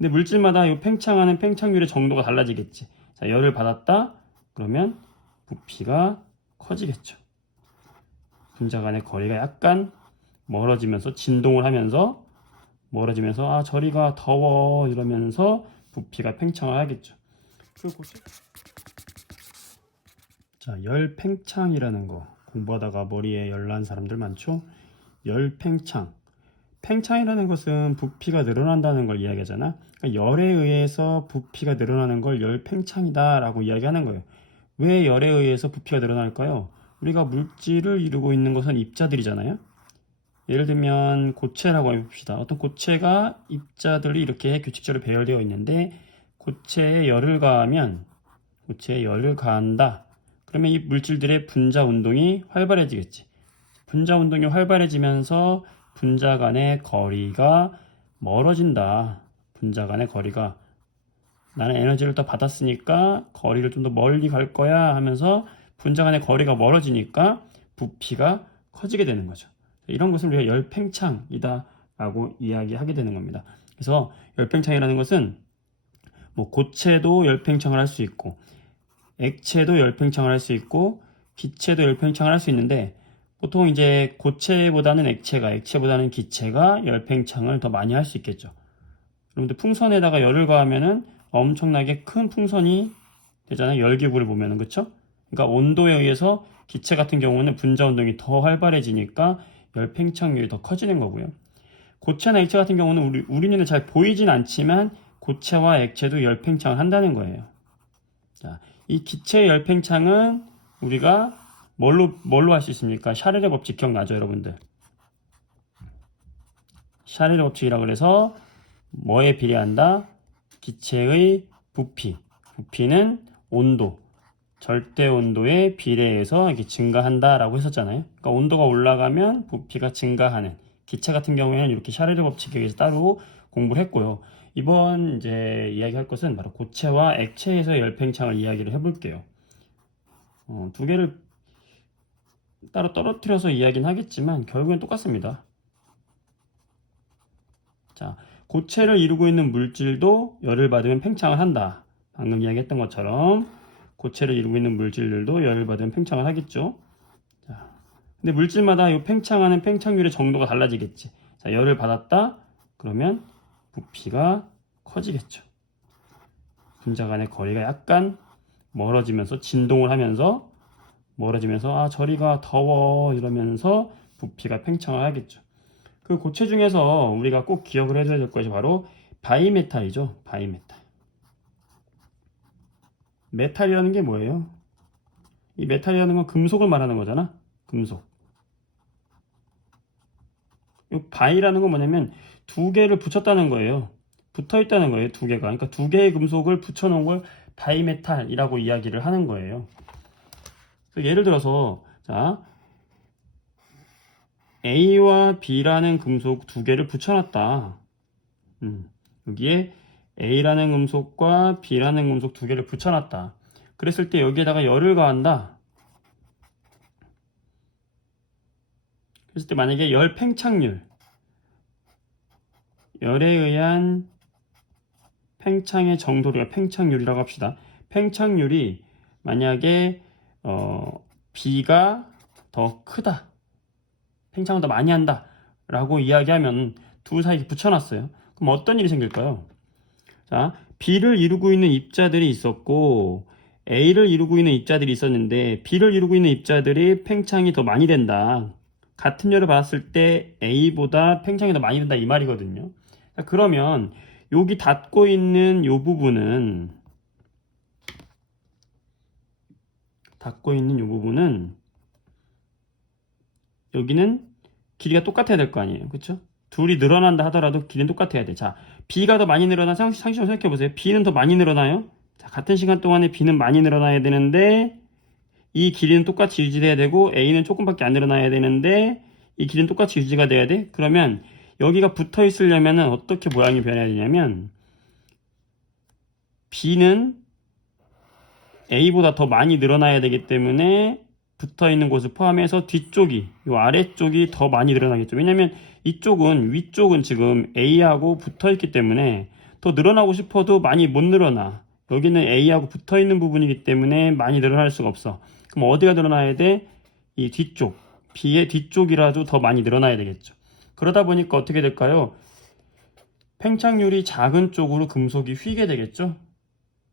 근데 물질마다 이 팽창하는 팽창률의 정도가 달라지겠지. 자, 열을 받았다. 그러면 부피가 커지겠죠. 분자 간의 거리가 약간 멀어지면서 진동을 하면서 멀어지면서 아 저리가 더워 이러면서 부피가 팽창을 하겠죠. 자, 열 팽창이라는 거 공부하다가 머리에 열 난 사람들 많죠? 열 팽창. 팽창이라는 것은 부피가 늘어난다는 걸 이야기하잖아. 그러니까 열에 의해서 부피가 늘어나는 걸 열 팽창이다 라고 이야기하는 거예요. 왜 열에 의해서 부피가 늘어날까요? 우리가 물질을 이루고 있는 것은 입자들이잖아요. 예를 들면 고체라고 해봅시다. 어떤 고체가 입자들이 이렇게 규칙적으로 배열되어 있는데 고체에 열을 가한다. 그러면 이 물질들의 분자 운동이 활발해지겠지. 분자 운동이 활발해지면서 분자 간의 거리가 멀어진다. 분자 간의 거리가 나는 에너지를 더 받았으니까 거리를 좀 더 멀리 갈 거야 하면서 분자 간의 거리가 멀어지니까 부피가 커지게 되는 거죠. 이런 것을 우리가 열팽창이다 라고 이야기하게 되는 겁니다. 그래서 열팽창이라는 것은 뭐 고체도 열팽창을 할 수 있고 액체도 열팽창을 할 수 있고 기체도 열팽창을 할 수 있는데 보통 이제 고체보다는 액체보다는 기체가 열팽창을 더 많이 할 수 있겠죠. 여러분들 풍선에다가 열을 가하면은 엄청나게 큰 풍선이 되잖아요. 열기구를 보면은 그쵸? 그러니까 온도에 의해서 기체 같은 경우는 분자 운동이 더 활발해지니까 열 팽창률이 더 커지는 거고요. 고체나 액체 같은 경우는 우리 눈에 잘 보이진 않지만 고체와 액체도 열 팽창을 한다는 거예요. 자, 이 기체의 열 팽창은 우리가 뭘로 할 수 있습니까? 샤를의 법칙 기억나죠, 여러분들? 샤를의 법칙이라고 그래서 뭐에 비례한다? 기체의 부피. 부피는 온도, 절대 온도에 비례해서 이렇게 증가한다라고 했었잖아요. 그러니까 온도가 올라가면 부피가 증가하는. 기체 같은 경우에는 이렇게 샤를의 법칙에 의해서 따로 공부를 했고요. 이번 이제 이야기할 것은 바로 고체와 액체에서 열팽창을 이야기를 해볼게요. 두 개를 따로 떨어뜨려서 이야기는 하겠지만 결국엔 똑같습니다. 자, 고체를 이루고 있는 물질도 열을 받으면 팽창을 한다. 방금 이야기했던 것처럼 고체를 이루고 있는 물질들도 열을 받으면 팽창을 하겠죠. 자, 근데 물질마다 이 팽창하는 팽창률의 정도가 달라지겠지. 자, 열을 받았다. 그러면 부피가 커지겠죠. 분자 간의 거리가 약간 멀어지면서 진동을 하면서 멀어지면서 아 저리가 더워 이러면서 부피가 팽창을 하겠죠. 그 고체 중에서 우리가 꼭 기억을 해줘야 될 것이 바로 바이메탈이죠. 바이메탈. 메탈이라는 게 뭐예요? 이 메탈이라는 건 금속을 말하는 거잖아. 금속. 이 바이라는 건 뭐냐면 두 개를 붙였다는 거예요. 붙어 있다는 거예요. 두 개가. 그러니까 두 개의 금속을 붙여놓은 걸 바이메탈이라고 이야기를 하는 거예요. 예를 들어서 자 A와 B라는 금속 두 개를 붙여놨다. 여기에 A라는 금속과 B라는 금속 두 개를 붙여놨다. 그랬을 때 여기에다가 열을 가한다. 그랬을 때 만약에 열 팽창률, 열에 의한 팽창의 정도를 팽창률이라고 합시다. 팽창률이 만약에 B가 더 크다. 팽창을 더 많이 한다. 라고 이야기하면 둘 사이에 붙여놨어요. 그럼 어떤 일이 생길까요? 자, B를 이루고 있는 입자들이 있었고 A를 이루고 있는 입자들이 있었는데 B를 이루고 있는 입자들이 팽창이 더 많이 된다. 같은 열을 받았을 때 A보다 팽창이 더 많이 된다 이 말이거든요. 자, 그러면 여기 닿고 있는 이 부분은 여기는 길이가 똑같아야 될 거 아니에요. 그쵸? 둘이 늘어난다 하더라도 길이는 똑같아야 돼. 자, B가 더 많이 늘어나 상식적으로 생각해 보세요. B는 더 많이 늘어나요? 자, 같은 시간 동안에 B는 많이 늘어나야 되는데 이 길이는 똑같이 유지돼야 되고 A는 조금밖에 안 늘어나야 되는데 이 길이는 똑같이 유지가 돼야 돼. 그러면 여기가 붙어 있으려면 어떻게 모양이 변해야 되냐면 B는 A보다 더 많이 늘어나야 되기 때문에 붙어 있는 곳을 포함해서 뒤쪽이, 이 아래쪽이 더 많이 늘어나겠죠. 왜냐면 위쪽은 지금 A하고 붙어 있기 때문에 더 늘어나고 싶어도 많이 못 늘어나. 여기는 A하고 붙어 있는 부분이기 때문에 많이 늘어날 수가 없어. 그럼 어디가 늘어나야 돼? 이 뒤쪽, B의 뒤쪽이라도 더 많이 늘어나야 되겠죠. 그러다 보니까 어떻게 될까요? 팽창률이 작은 쪽으로 금속이 휘게 되겠죠.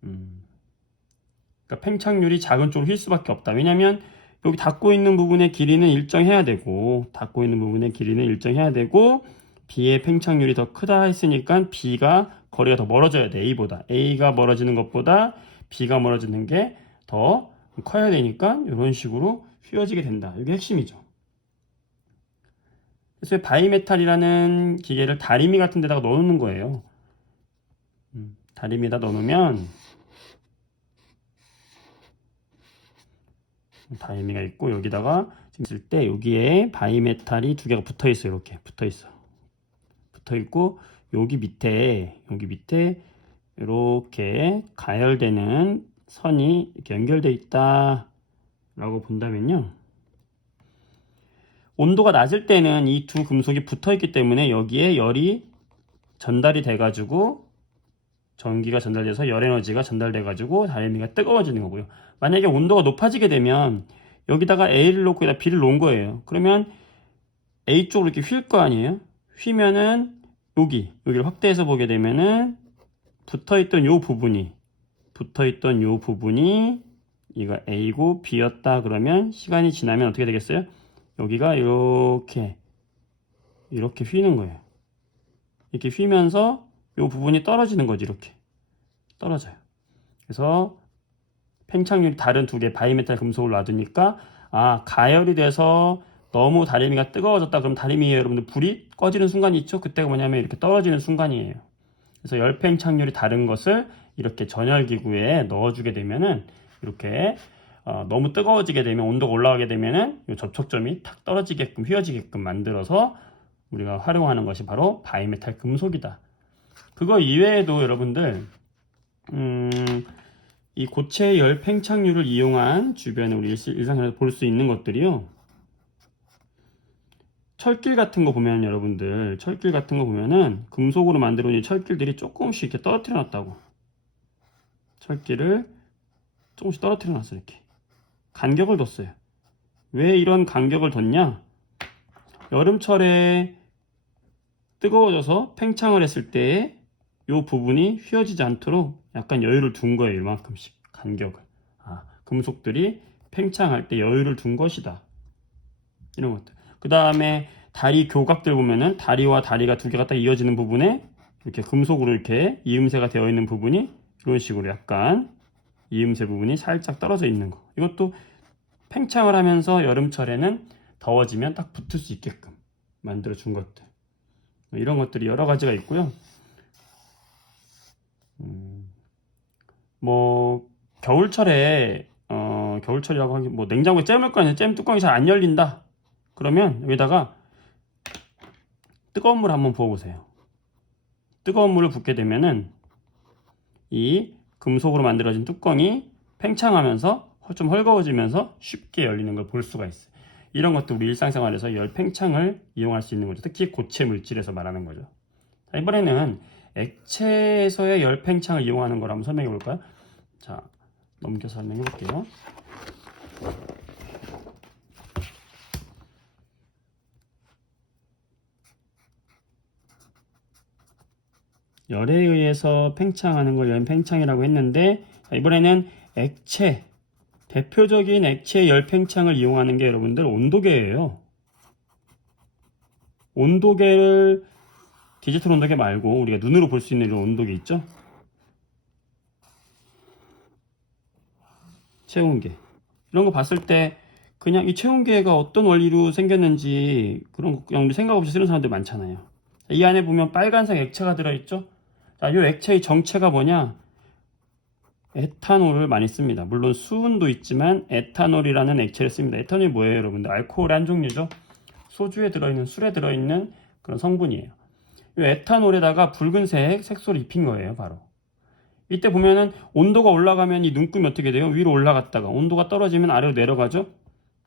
그러니까 팽창률이 작은 쪽으로 휠 수밖에 없다. 왜냐면 여기 닿고 있는 부분의 길이는 일정해야 되고, B의 팽창률이 더 크다 했으니까 B가 거리가 더 멀어져야 돼. A보다. A가 멀어지는 것보다 B가 멀어지는 게 더 커야 되니까 이런 식으로 휘어지게 된다. 이게 핵심이죠. 그래서 바이메탈이라는 기계를 다리미 같은 데다가 넣어놓는 거예요. 다리미에다 넣어놓으면 다리미가 있고, 여기다가 있을 때 여기에 바이메탈이 두 개가 붙어 있어요. 이렇게 붙어 있어. 붙어 있고, 여기 밑에 이렇게 가열되는 선이 이렇게 연결되어 있다 라고 본다면요, 온도가 낮을 때는 이 두 금속이 붙어 있기 때문에 여기에 열이 전달이 돼 가지고 전기가 전달돼서 열 에너지가 전달돼 가지고 다리미가 뜨거워지는 거고요. 만약에 온도가 높아지게 되면 여기다가 A를 놓고 여기다 B를 놓은 거예요. 그러면 A 쪽으로 이렇게 휠 거 아니에요? 휘면은 여기를 확대해서 보게 되면은 붙어있던 요 부분이 이거 A고 B였다 그러면 시간이 지나면 어떻게 되겠어요? 여기가 이렇게 휘는 거예요. 이렇게 휘면서 요 부분이 떨어지는 거지. 이렇게 떨어져요. 그래서 팽창률이 다른 두 개 바이메탈 금속을 놔두니까 가열이 돼서 너무 다리미가 뜨거워졌다 그럼 다리미에 여러분들 불이 꺼지는 순간이 있죠. 그때가 뭐냐면 이렇게 떨어지는 순간이에요. 그래서 열 팽창률이 다른 것을 이렇게 전열기구에 넣어주게 되면은 이렇게 너무 뜨거워지게 되면 온도가 올라가게 되면은 이 접촉점이 탁 떨어지게끔 휘어지게끔 만들어서 우리가 활용하는 것이 바로 바이메탈 금속이다. 그거 이외에도 여러분들 이 고체 열 팽창률을 이용한 주변에 우리 일상에서 볼 수 있는 것들이요, 철길 같은 거 보면 여러분들 금속으로 만들어 놓은 철길들이 조금씩 이렇게 떨어뜨려 놨다고. 철길을 조금씩 떨어뜨려 놨어요. 이렇게 간격을 뒀어요. 왜 이런 간격을 뒀냐? 여름철에 뜨거워져서 팽창을 했을 때 이 부분이 휘어지지 않도록 약간 여유를 둔 거예요. 이만큼씩 간격을. 금속들이 팽창할 때 여유를 둔 것이다. 이런 것들. 그 다음에 다리 교각들 보면은 다리와 다리가 두 개가 딱 이어지는 부분에 이렇게 금속으로 이렇게 이음새가 되어 있는 부분이 이런 식으로 약간 이음새 부분이 살짝 떨어져 있는 거. 이것도 팽창을 하면서 여름철에는 더워지면 딱 붙을 수 있게끔 만들어 준 것들. 이런 것들이 여러 가지가 있고요. 겨울철이라고 하기, 냉장고에 잼을 꺼내서 잼 뚜껑이 잘 안 열린다. 그러면 여기다가 뜨거운 물 한번 부어보세요. 뜨거운 물을 붓게 되면은 이 금속으로 만들어진 뚜껑이 팽창하면서 좀 헐거워지면서 쉽게 열리는 걸 볼 수가 있어요. 이런 것도 우리 일상생활에서 열 팽창을 이용할 수 있는 거죠. 특히 고체 물질에서 말하는 거죠. 자, 이번에는 액체에서의 열 팽창을 이용하는 걸 한번 설명해 볼까요? 자, 넘겨서 설명해 볼게요. 열에 의해서 팽창하는 걸 열 팽창이라고 했는데, 이번에는 액체, 대표적인 액체 열 팽창을 이용하는 게 여러분들 온도계예요. 온도계를 디지털 온도계 말고 우리가 눈으로 볼 수 있는 이런 온도계 있죠? 체온계. 이런 거 봤을 때 그냥 이 체온계가 어떤 원리로 생겼는지 그런 거 그냥 생각 없이 쓰는 사람들 많잖아요. 이 안에 보면 빨간색 액체가 들어있죠? 자, 이 액체의 정체가 뭐냐? 에탄올을 많이 씁니다. 물론 수은도 있지만 에탄올이라는 액체를 씁니다. 에탄올이 뭐예요, 여러분들? 알코올의 한 종류죠. 소주에 들어있는, 술에 들어있는 그런 성분이에요. 이 에탄올에다가 붉은색 색소를 입힌 거예요, 바로. 이때 보면은 온도가 올라가면 이 눈금이 어떻게 돼요? 위로 올라갔다가 온도가 떨어지면 아래로 내려가죠?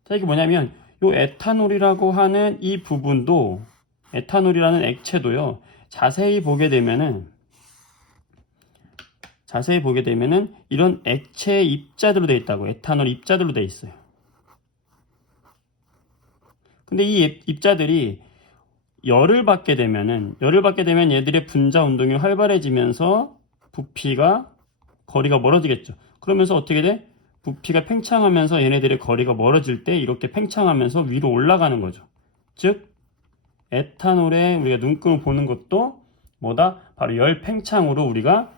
자, 이게 뭐냐면 이 에탄올이라고 하는 이 부분도, 에탄올이라는 액체도요, 자세히 보게 되면은 자세히 보게 되면은 이런 액체 입자들로 되어 있다고. 에탄올 입자들로 되어 있어요. 근데 이 입자들이 열을 받게 되면 얘들의 분자 운동이 활발해지면서 부피가 거리가 멀어지겠죠. 그러면서 어떻게 돼? 부피가 팽창하면서 얘네들의 거리가 멀어질 때 이렇게 팽창하면서 위로 올라가는 거죠. 즉 에탄올에 우리가 눈금을 보는 것도 뭐다? 바로 열 팽창으로 우리가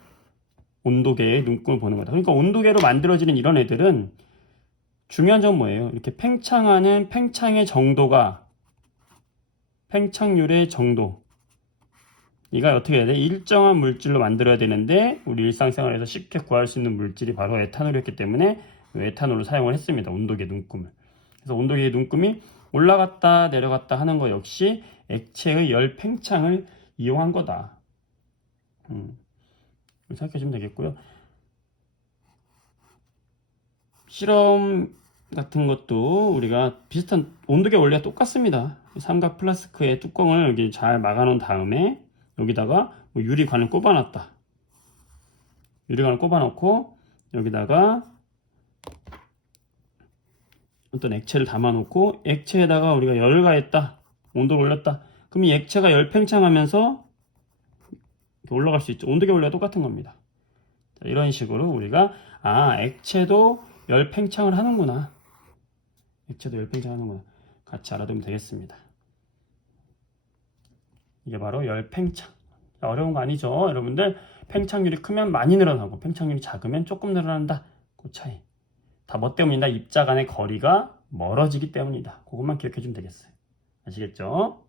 온도계의 눈금을 보는 거다. 그러니까 온도계로 만들어지는 이런 애들은 중요한 점은 뭐예요? 이렇게 팽창하는 팽창의 정도가 팽창률의 정도 이가 어떻게 해야 돼? 일정한 물질로 만들어야 되는데 우리 일상생활에서 쉽게 구할 수 있는 물질이 바로 에탄올이었기 때문에 에탄올을 사용을 했습니다. 온도계 눈금을. 그래서 온도계의 눈금이 올라갔다 내려갔다 하는 거 역시 액체의 열 팽창을 이용한 거다. 생각해 주면 되겠고요. 실험 같은 것도 우리가 비슷한 온도계 원리가 똑같습니다. 삼각 플라스크의 뚜껑을 여기 잘 막아 놓은 다음에 여기다가 유리관을 꼽아놨다. 유리관을 꼽아놓고 여기다가 어떤 액체를 담아놓고 액체에다가 우리가 열을 가했다. 온도를 올렸다. 그럼 이 액체가 열 팽창하면서 올라갈 수 있죠. 온도계 원리가 똑같은 겁니다. 자, 이런 식으로 우리가 액체도 열 팽창을 하는구나. 액체도 열 팽창하는구나. 같이 알아두면 되겠습니다. 이게 바로 열 팽창. 어려운 거 아니죠? 여러분들 팽창률이 크면 많이 늘어나고 팽창률이 작으면 조금 늘어난다. 그 차이. 다 뭐 때문이다? 입자 간의 거리가 멀어지기 때문이다. 그것만 기억해 주면 되겠어요. 아시겠죠?